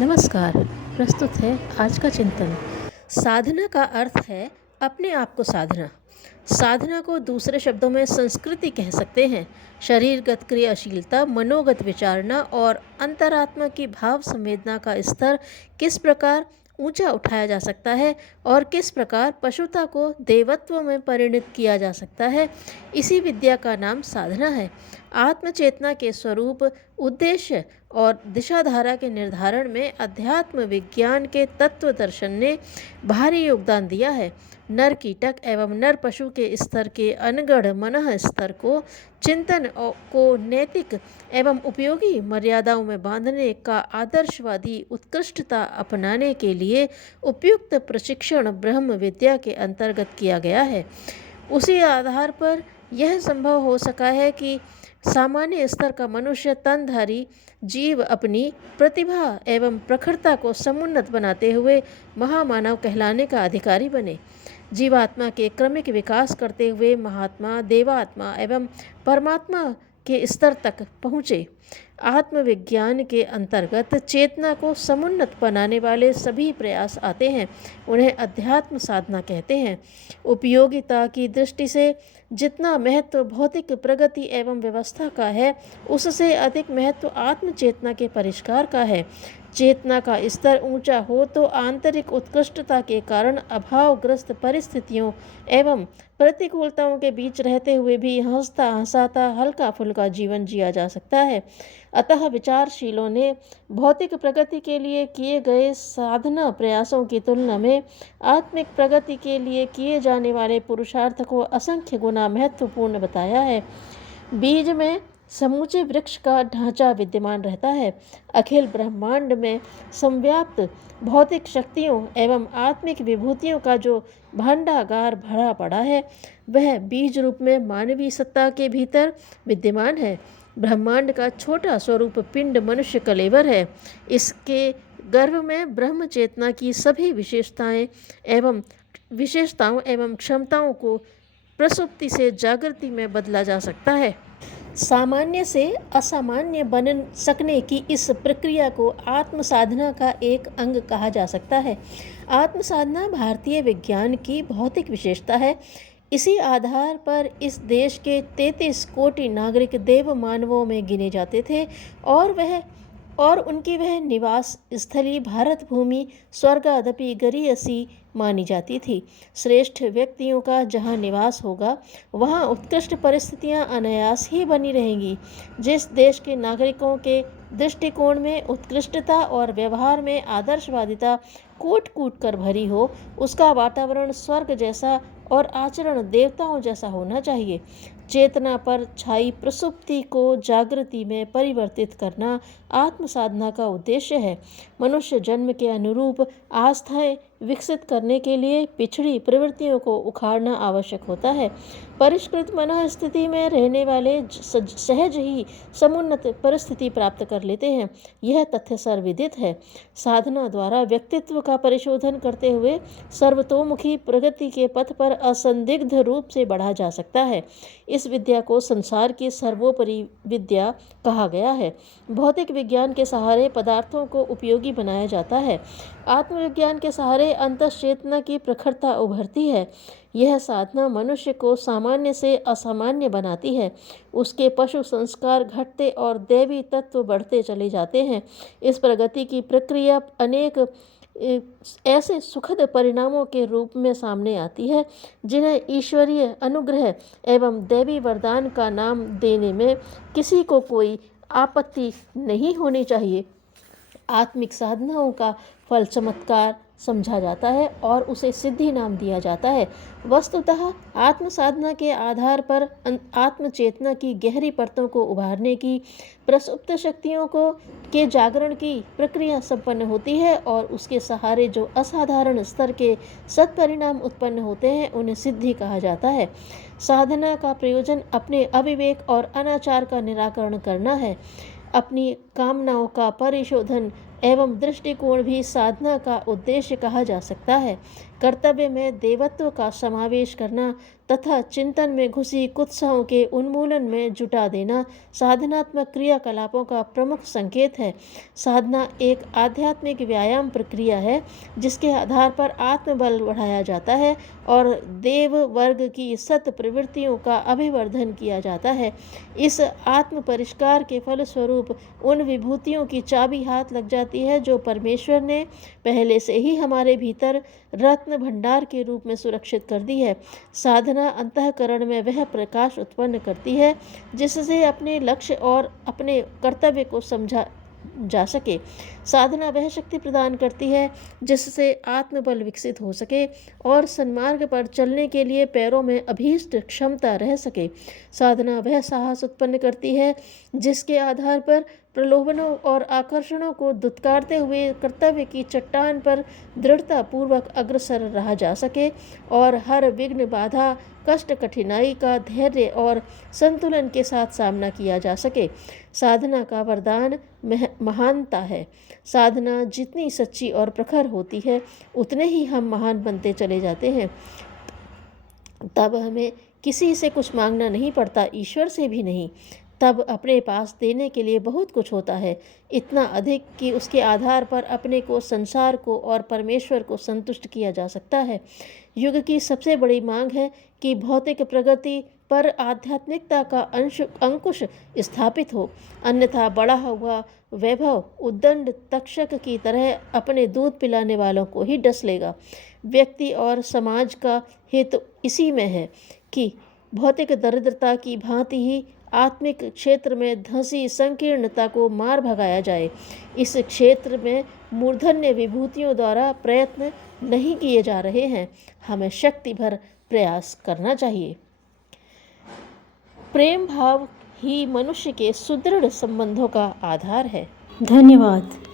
नमस्कार। प्रस्तुत है आज का चिंतन। साधना का अर्थ है अपने आप को साधना। साधना को दूसरे शब्दों में संस्कृति कह सकते हैं। शरीरगत क्रियाशीलता, मनोगत विचारना और अंतरात्मा की भाव संवेदना का स्तर किस प्रकार ऊंचा उठाया जा सकता है और किस प्रकार पशुता को देवत्व में परिणत किया जा सकता है, इसी विद्या का नाम साधना है। आत्मचेतना के स्वरूप, उद्देश्य और दिशाधारा के निर्धारण में अध्यात्म विज्ञान के तत्व दर्शन ने भारी योगदान दिया है। नर कीटक एवं नर पशु के स्तर के अनगढ़ मनः स्तर को चिंतन को नैतिक एवं उपयोगी मर्यादाओं में बांधने का आदर्शवादी उत्कृष्टता अपनाने के लिए उपयुक्त प्रशिक्षण ब्रह्म विद्या के अंतर्गत किया गया है। उसी आधार पर यह संभव हो सका है कि सामान्य स्तर का मनुष्य तनधारी जीव अपनी प्रतिभा एवं प्रखरता को समुन्नत बनाते हुए महामानव कहलाने का अधिकारी बने। जीवात्मा के क्रमिक विकास करते हुए महात्मा, देवात्मा एवं परमात्मा के स्तर तक पहुँचे। आत्मविज्ञान के अंतर्गत चेतना को समुन्नत बनाने वाले सभी प्रयास आते हैं, उन्हें अध्यात्म साधना कहते हैं। उपयोगिता की दृष्टि से जितना महत्व भौतिक प्रगति एवं व्यवस्था का है, उससे अधिक महत्व आत्मचेतना के परिष्कार का है। चेतना का स्तर ऊंचा हो तो आंतरिक उत्कृष्टता के कारण अभावग्रस्त परिस्थितियों एवं प्रतिकूलताओं के बीच रहते हुए भी हंसता हंसाता हल्का फुल्का जीवन जिया जा सकता है। अतः विचारशीलों ने भौतिक प्रगति के लिए किए गए साधना प्रयासों की तुलना में आत्मिक प्रगति के लिए किए जाने वाले पुरुषार्थ को असंख्य गुना महत्वपूर्ण बताया है। बीज में समूचे वृक्ष का ढांचा विद्यमान रहता है। अखिल ब्रह्मांड में संव्याप्त भौतिक शक्तियों एवं आत्मिक विभूतियों का जो भांडागार भरा पड़ा है, वह बीज रूप में मानवीय सत्ता के भीतर विद्यमान है। ब्रह्मांड का छोटा स्वरूप पिंड मनुष्य कलेवर है। इसके गर्भ में ब्रह्म चेतना की सभी विशेषताओं एवं क्षमताओं को प्रसुप्ति से जागृति में बदला जा सकता है। सामान्य से असामान्य बन सकने की इस प्रक्रिया को आत्म साधना का एक अंग कहा जा सकता है। आत्म साधना भारतीय विज्ञान की भौतिक विशेषता है। इसी आधार पर इस देश के 33 कोटि नागरिक देव मानवों में गिने जाते थे और उनकी वह निवास स्थली भारत भूमि स्वर्गादपि गरीयसी मानी जाती थी। श्रेष्ठ व्यक्तियों का जहाँ निवास होगा, वहाँ उत्कृष्ट परिस्थितियाँ अनायास ही बनी रहेंगी। जिस देश के नागरिकों के दृष्टिकोण में उत्कृष्टता और व्यवहार में आदर्शवादिता कूट कूट कर भरी हो, उसका वातावरण स्वर्ग जैसा और आचरण देवताओं जैसा होना चाहिए। चेतना पर छाई प्रसुप्ति को जागृति में परिवर्तित करना आत्म साधना का उद्देश्य है। मनुष्य जन्म के अनुरूप आस्थाएं विकसित करने के लिए पिछड़ी प्रवृत्तियों को उखाड़ना आवश्यक होता है। परिष्कृत मनः स्थिति में रहने वाले सहज ही समुन्नत परिस्थिति प्राप्त कर लेते हैं। यह तथ्य सर्वविदित है। साधना द्वारा व्यक्तित्व का परिशोधन करते हुए सर्वतोमुखी प्रगति के पथ पर असंदिग्ध रूप से बढ़ा जा सकता है। इस विद्या को संसार की सर्वोपरि विद्या कहा गया है। भौतिक विज्ञान के सहारे पदार्थों को उपयोगी बनाया जाता है। आत्मविज्ञान के सहारे अंतश्चेतना की प्रखरता उभरती है। यह साधना मनुष्य को सामान्य से असामान्य बनाती है। उसके पशु संस्कार घटते और दैवी तत्व बढ़ते चले जाते हैं। इस प्रगति की प्रक्रिया अनेक ऐसे सुखद परिणामों के रूप में सामने आती है, जिन्हें ईश्वरीय अनुग्रह एवं दैवी वरदान का नाम देने में किसी को कोई आपत्ति नहीं होनी चाहिए। आत्मिक साधनाओं का फल चमत्कार समझा जाता है और उसे सिद्धि नाम दिया जाता है। वस्तुतः आत्म साधना के आधार पर आत्मचेतना की गहरी परतों को उभारने की, प्रसुप्त शक्तियों के जागरण की प्रक्रिया संपन्न होती है और उसके सहारे जो असाधारण स्तर के सत्परिणाम उत्पन्न होते हैं, उन्हें सिद्धि कहा जाता है। साधना का प्रयोजन अपने अविवेक और अनाचार का निराकरण करना है। अपनी कामनाओं का परिशोधन एवं दृष्टिकोण भी साधना का उद्देश्य कहा जा सकता है। कर्तव्य में देवत्व का समावेश करना तथा चिंतन में घुसी कुत्साओं के उन्मूलन में जुटा देना साधनात्मक क्रियाकलापों का प्रमुख संकेत है। साधना एक आध्यात्मिक व्यायाम प्रक्रिया है जिसके आधार पर आत्मबल बढ़ाया जाता है और देव वर्ग की सत प्रवृत्तियों का अभिवर्धन किया जाता है। इस आत्म परिष्कार के फलस्वरूप उन विभूतियों की चाबी हाथ लग जाती है जो परमेश्वर ने पहले से ही हमारे भीतर रत्न भंडार के रूप में सुरक्षित कर दी है। साधना अंतःकरण में वह प्रकाश उत्पन्न करती है जिससे अपने लक्ष्य और अपने कर्तव्य को समझा जा सके। साधना वह शक्ति प्रदान करती है जिससे आत्मबल विकसित हो सके और सन्मार्ग पर चलने के लिए पैरों में अभीष्ट क्षमता रह सके। साधना वह साहस उत्पन्न करती है जिसके आधार पर प्रलोभनों और आकर्षणों को दुत्कारते हुए कर्तव्य की चट्टान पर दृढ़तापूर्वक अग्रसर रहा जा सके और हर विघ्न बाधा कष्ट कठिनाई का धैर्य और संतुलन के साथ सामना किया जा सके। साधना का वरदान महानता है। साधना जितनी सच्ची और प्रखर होती है उतने ही हम महान बनते चले जाते हैं। तब हमें किसी से कुछ मांगना नहीं पड़ता, ईश्वर से भी नहीं। तब अपने पास देने के लिए बहुत कुछ होता है, इतना अधिक कि उसके आधार पर अपने को, संसार को और परमेश्वर को संतुष्ट किया जा सकता है। युग की सबसे बड़ी मांग है कि भौतिक प्रगति पर आध्यात्मिकता का अंकुश स्थापित हो, अन्यथा बढ़ा हुआ वैभव उद्दंड तक्षक की तरह अपने दूध पिलाने वालों को ही डस लेगा। व्यक्ति और समाज का हित इसी में है कि भौतिक दरिद्रता की भांति ही आत्मिक क्षेत्र में धंसी संकीर्णता को मार भगाया जाए। इस क्षेत्र में मूर्धन्य विभूतियों द्वारा प्रयत्न नहीं किए जा रहे हैं, हमें शक्ति भर प्रयास करना चाहिए। प्रेम भाव ही मनुष्य के सुदृढ़ संबंधों का आधार है। धन्यवाद।